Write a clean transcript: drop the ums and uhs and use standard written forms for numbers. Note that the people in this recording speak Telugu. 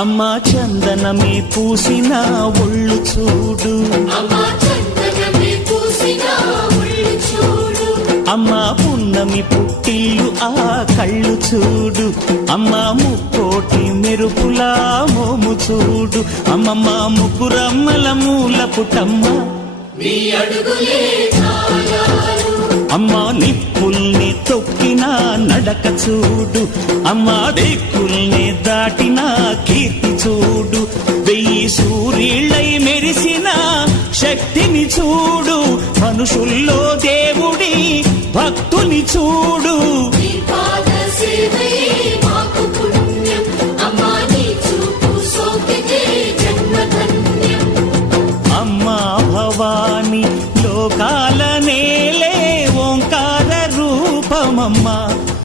అమ్మా చందనమే పూసిన ఒళ్ళు చూడు, అమ్మా పున్నమి పుట్టిల్లు ఆ కళ్ళు చూడు, అమ్మా ముక్కోటి మెరుపులా మోము చూడు, అమ్మమ్మ ముగ్గురమ్మల మూల పుటమ్మ అమ్మా నిప్పుల్ని తొక్కిన నడక చూడు, అమ్మా దిక్కుల్ని దాటిన కీర్తి చూడు, 1000 సూర్యుళ్ళై మెరిసిన శక్తిని చూడు, మనుషుల్లో దేవుడి భక్తుని చూడు.